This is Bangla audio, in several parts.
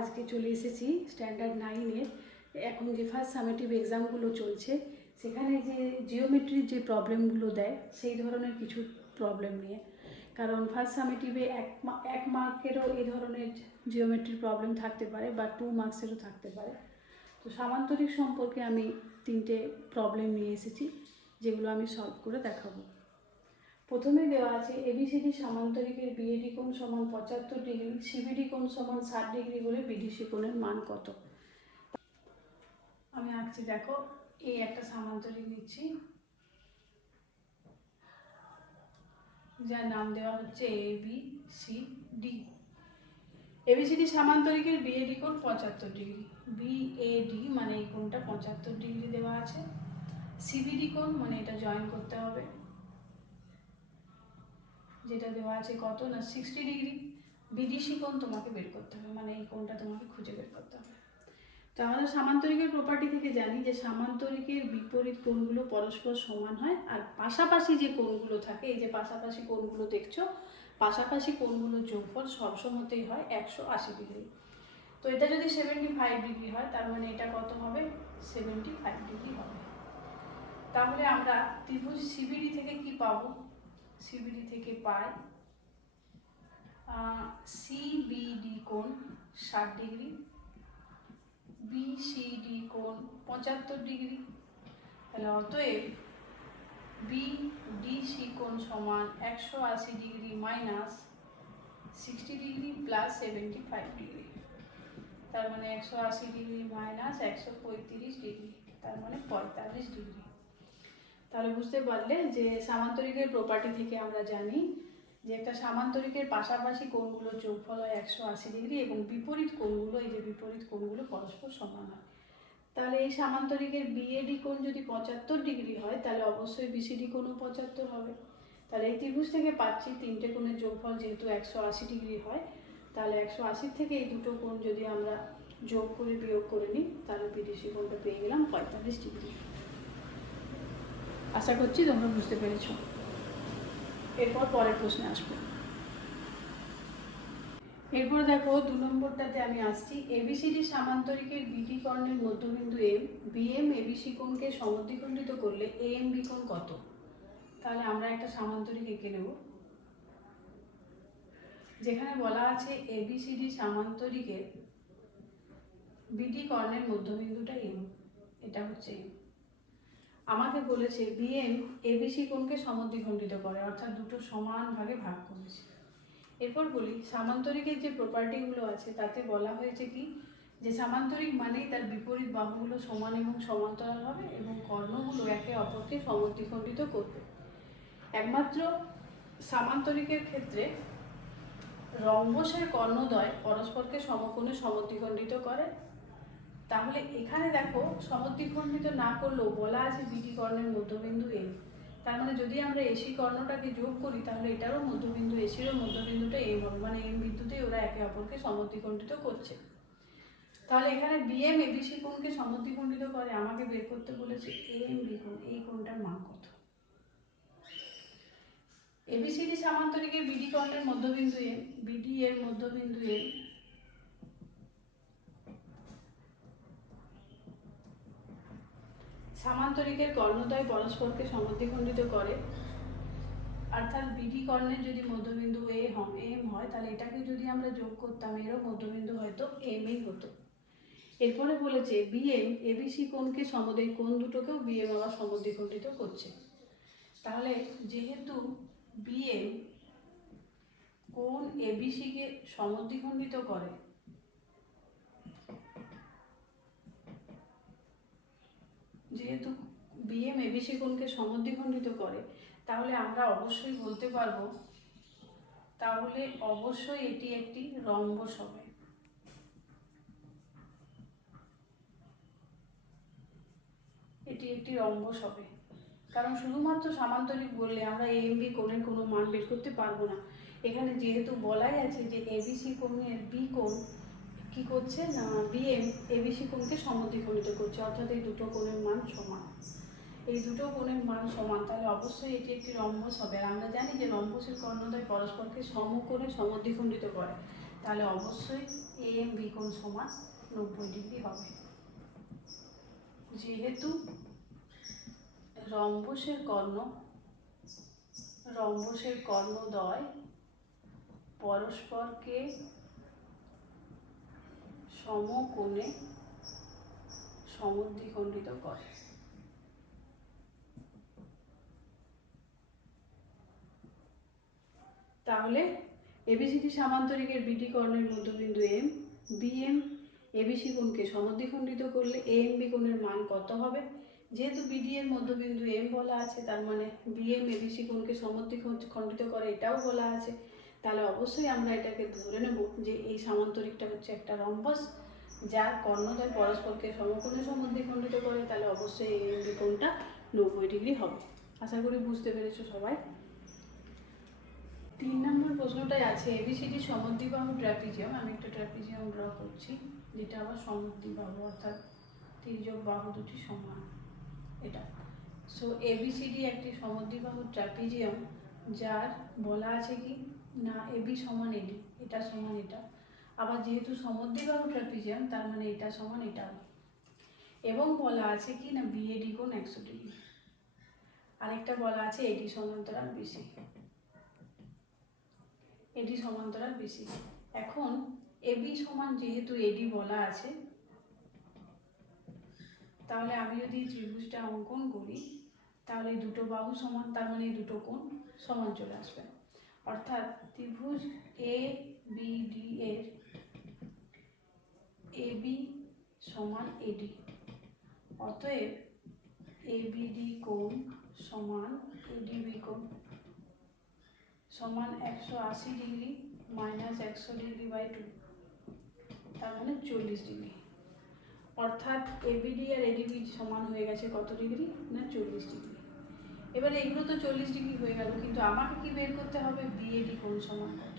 আজকে চলে এসেছি স্ট্যান্ডার্ড 9-এর এখন যে ফার্স্ট সামেটিভ এক্সামগুলো চলছে সেখানে যে জিওমেট্রির যে প্রবলেমগুলো দেয় সেই ধরনের কিছু প্রবলেম নিয়ে। কারণ ফার্স্ট সামেটিভে এক মার্কেরও এই ধরনের জিওমেট্রির প্রবলেম থাকতে পারে বা 2 মার্কসেরও থাকতে পারে। তো সামান্তরিক সম্পর্কে আমি 3টে প্রবলেম নিয়ে এসেছি যেগুলো আমি সলভ করে দেখাবো। প্রথমে দেওয়া আছে এবিসিডি সামান্তরিকের বিএডি কোণ সমান 75 ডিগ্রি, সিবিডি কোণ সমান 60 ডিগ্রি হলে বিডিসি কোণের মান কত। আমি আঁকছি, দেখো এই একটা সামান্তরিক নিচ্ছি যার নাম দেওয়া হচ্ছে এবিসিডি। এবিসিডি সামান্তরিকের বিএডি কোণ 75 ডিগ্রি, বিএডি মানে এই কোণটা 75 ডিগ্রি দেওয়া আছে। সিবিডি কোণ মানে এটা জয়েন করতে হবে, যেটা দেওয়া আছে কত না 60 ডিগ্রি। বিডিসি কোণ তোমাকে বের করতে হবে, মানে এই কোণটা তোমাকে খুঁজে বের করতে হবে। তো আমরা সামান্তরিকের প্রপার্টি থেকে জানি যে সামান্তরিকের বিপরীত কোণগুলো পরস্পর সমান হয়, আর পাশাপাশি যে কোণগুলো থাকে, এই যে পাশাপাশি কোণগুলো দেখছো, পাশাপাশি কোণগুলোর যোগফল সবসময়তেই হয় 180 ডিগ্রি। তো এটা যদি 75 ডিগ্রি হয় তার মানে এটা কত হবে 75 ডিগ্রি হবে। তাহলে আমরা ত্রিভুজ সিবিডি থেকে কি পাবো, সিবিডি থেকে পাই সিবিডি কোণ 60 ডিগ্রি, বিসিডি কোণ 75 ডিগ্রি। তাহলে অতএব বিডিসি কোণ সমান 180 degree minus 60 degree plus 75 degree. তার মানে 180 ডিগ্রি মাইনাস 135 ডিগ্রি, তার মানে 45 ডিগ্রি। তাহলে বুঝতে পারলে যে সামান্তরিকের প্রপার্টি থেকে আমরা জানি যে একটা সামান্তরিকের পাশাপাশি কোণগুলোর যোগফল হয় 180 ডিগ্রি এবং বিপরীত কোণগুলো, এই যে বিপরীত কোণগুলো পরস্পর সমান হয়। তাহলে এই সামান্তরিকের বিএডি কোণ যদি 75 ডিগ্রি হয় তাহলে অবশ্যই বিসিডি কোণও 75 হবে। তাহলে এই ত্রিভুজ থেকে পাচ্ছি 3টে কোণের যোগফল যেহেতু 180 ডিগ্রি হয়, তাহলে 180 থেকে এই দুটো কোণ যদি আমরা যোগ করে বিয়োগ করে নিই তাহলে বিডিসি কোণটা পেয়ে গেলাম 45 ডিগ্রি। আশা করছি তোমরা বুঝতে পেরেছ। এরপর পরের প্রশ্নে আসবো। এরপর দেখো 2 নম্বরটাতে আমি আসছি। এবিসিডি সামান্তরিকের বিডি কর্ণের মধ্যবিন্দু এম, বিএম এবিসি কোণকে সমদ্বিখণ্ডিত করলে এএম বি কোণ কত। তাহলে আমরা একটা সামান্তরিক এঁকে নেব যেখানে বলা আছে এবিসিডি সামান্তরিকের বিডি কর্ণের মধ্যবিন্দুটা এম, এটা হচ্ছে এম। আমাকে বলেছে বিএম এবিসি কোণকে সমদ্বিখণ্ডিত করে, অর্থাৎ দুটো সমান ভাগে ভাগ করেছে। এরপর বলি সামান্তরিকের যে প্রপার্টিগুলো আছে তাতে বলা হয়েছে কি যে সামান্তরিক মানেই তার বিপরীত বাহুগুলো সমান এবং সমান্তরাল হবে এবং কর্ণগুলো একে অপরকে সমদ্বিখণ্ডিত করবে। একমাত্র সামান্তরিকের ক্ষেত্রে রম্বসের কর্ণদ্বয় পরস্পরকে সমকোণে সমদ্বিখণ্ডিত করে। তাহলে এখানে দেখো সমদ্বিখণ্ডিত না করলেও বলা আছে বিডি কর্ণের মধ্যবিন্দু এম, তার মানে যদি আমরা এসি কর্ণটাকে যোগ করি তাহলে এটারও মধ্যবিন্দু, এসিরও মধ্যবিন্দুটা এম হবে, মানে এম বিন্দুতেই ওরা একে অপরকে সমদ্বিখণ্ডিত করছে। তাহলে এখানে বিএম এবিসি কোণকে সমদ্বিখণ্ডিত করে, আমাকে বের করতে বলেছে এএম বি কোণ, এই কোণটার মান কত। এবিসিডি সামান্তরিকের বিডি কর্ণের মধ্যবিন্দু এম, বিডি এর মধ্যবিন্দু এম, সামান্তরিকের কর্ণদ্বয় পরস্পরকে সমদ্বিখণ্ডিত করে, অর্থাৎ বিডি কর্ণের যদি মধ্যবিন্দু এম হয় তাহলে এটাকে যদি আমরা যোগ করতাম এরও মধ্যবিন্দু হয়তো এমই হতো। এরপরে বলেছে বিএম এবিসি কোণকে এই কোণ দুটোকেও বিএম আবার সমদ্বিখণ্ডিত করছে। তাহলে যেহেতু বিএম কোণ এবিসিকে সমদ্বিখণ্ডিত করে, যেহেতু বিএম এবিসি কোণকে সমদ্বিখণ্ডিত করে তাহলে আমরা অবশ্যই বলতে পারবো, তাহলে অবশ্যই এটি একটি রম্বস হবে। এটি একটি রম্বস হবে, কারণ শুধুমাত্র সামান্তরিক বললে আমরা এএম বি কোণের কোনো মান বের করতে পারবো না। এখানে যেহেতু বলাই আছে যে এবিসি কোণের বি কোণ কী করছে না বিএম এবিসি কোণকে সমদ্বিখণ্ডিত করছে, অর্থাৎ এই দুটো কোণের মান সমান, এই দুটো কোণের মান সমান, তাহলে অবশ্যই এটি একটি রম্বস হবে। আর আমরা জানি যে রম্বসের কর্ণদ্বয় পরস্পরকে সমকোণে সমদ্বিখণ্ডিত করে, তাহলে অবশ্যই AM B কোণ সমান 90 ডিগ্রি হবে। যেহেতু রম্বসের কর্ণদ্বয় পরস্পরকে সমকোণে সমদ্বিখণ্ডিত করে। তাহলে ABCD সামান্তরিকের BD কর্ণের মধ্যবিন্দু M, BM ABC কোণকে সমদ্বিখণ্ডিত করলে AMB কোণের মান কত হবে? যেহেতু BD এর মধ্যবিন্দু M বলা আছে, তার মানে BM ABC কোণকে সমদ্বিখণ্ডিত করে এটাও বলা আছে। তাহলে অবশ্যই আমরা এটাকে ধরে নেব যে এই সামান্তরিকটা হচ্ছে একটা রম্বস যার কর্ণদ্বয় পরস্পরকে সমকোণে সমদ্বিখণ্ডিত করে। তাহলে অবশ্যই AMB কোণটা 90 ডিগ্রি হবে। আশা করি বুঝতে পেরেছো সবাই। 3 নম্বর প্রশ্নটাই আছে ABCD সমদ্বিবাহু ট্র্যাপিজিয়াম। আমি একটা ট্র্যাপিজিয়াম ড্র করছি যেটা আবার সমদ্বিবাহু, অর্থাৎ তির্যক বাহু দুটি সমান। এটা সো ABCD একটি সমদ্বিবাহু ট্র্যাপিজিয়াম যার বলা আছে কি না AB সমান AD, এটা সমান এটা। আবার যেহেতু সমদ্বিবাহু ট্র্যাপিজিয়াম তার মানে এটা সমান এটাও। এবং বলা আছে কি না BAD কোণ 100 ডিগ্রি। আরেকটা বলা আছে AD সমান্তরাল BC, AD সমান্তরাল BC। এখন AB সমান যেহেতু AD বলা আছে, তাহলে আমি যদি ত্রিভুজটা অঙ্কন করি তাহলে এই দুটো বাহু সমান, তার মানে এই দুটো কোণ সমান চলে আসবে। অর্থাৎ ত্রিভুজ ABD এর AB সমান AD, অতএব ABD কোণ সমান ADB কোণ সমান 180 ডিগ্রি মাইনাস 100 ডিগ্রি বাই 2, তার মানে 40 ডিগ্রি। অর্থাৎ ABD আর ADB সমান হয়ে গেছে কত ডিগ্রি না 40 ডিগ্রি। এবারে এগুলো তো 40 ডিগ্রি হয়ে গেল, কিন্তু আমাকে কি বের করতে হবে BAD কোণ সমান কত,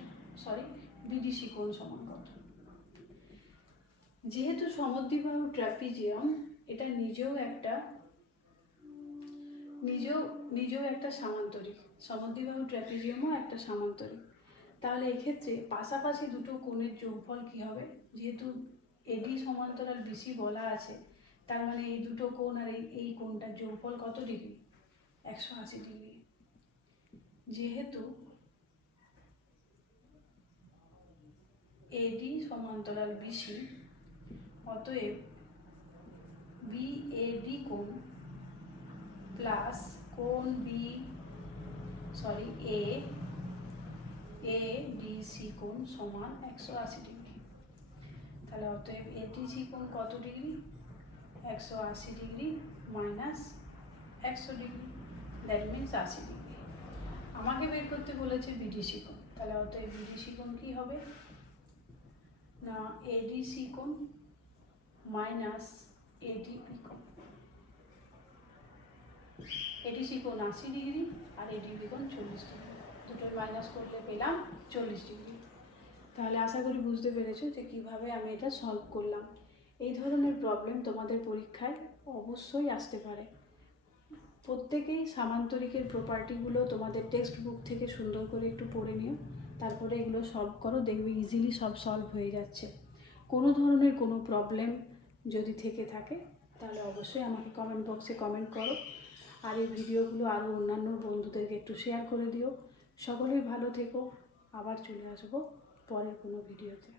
BDC কোণ সমান কত। যেহেতু সমদ্বিবাহু ট্র্যাপিজিয়াম এটা নিজেও একটা সামান্তরিক, সমদ্বিবাহু ট্র্যাপিজিয়ামও একটা সামান্তরিক। তাহলে এক্ষেত্রে পাশাপাশি দুটো কোণের যোগফল কি হবে? যেহেতু AD সমান্তরাল BC বলা আছে, তার মানে এই দুটো কোণ আর এই কোণটার যোগফল কত ডিগ্রি? 180 ডিগ্রি। যেহেতু AD সমান্তরাল BC, অতএব BAD কোণ প্লাস কোণ ADC কোণ সমান 180 ডিগ্রি। তাহলে অতএব ADC কোণ কত degree? 180 degree minus 100 degree, that means 80 degree. আমাকে বের করতে বলেছে BDC কোণ, তাহলে অতএব BDC কোণ কি হবে না ADC কোণ মাইনাস ADB কোণ। ADC কোণ 80 ডিগ্রি আর ADB কোণ 40 ডিগ্রি, দুটোই মাইনাস করলে পেলাম 40 ডিগ্রি। তাহলে আশা করি বুঝতে পেরেছো যে কিভাবে আমি এটা সলভ করলাম। এই ধরনের প্রবলেম তোমাদের পরীক্ষায় অবশ্যই আসতে পারে। প্রত্যেকেই সামান্তরিকের প্রপার্টিগুলো তোমাদের টেক্সট বুক থেকে সুন্দর করে একটু পড়ে নিও, তারপরে এগুলো সলভ করো, দেখবে ইজিলি সব সলভ হয়ে যাচ্ছে। কোনো ধরনের কোনো প্রবলেম যদি থেকে থাকে তাহলে অবশ্যই আমাকে কমেন্ট বক্সে কমেন্ট করো। আর এই ভিডিওগুলো আরও অন্যান্য বন্ধুদেরকে একটু শেয়ার করে দিও। সকলেই ভালো থেকো, আবার চলে আসবো পরের কোনো ভিডিওতে।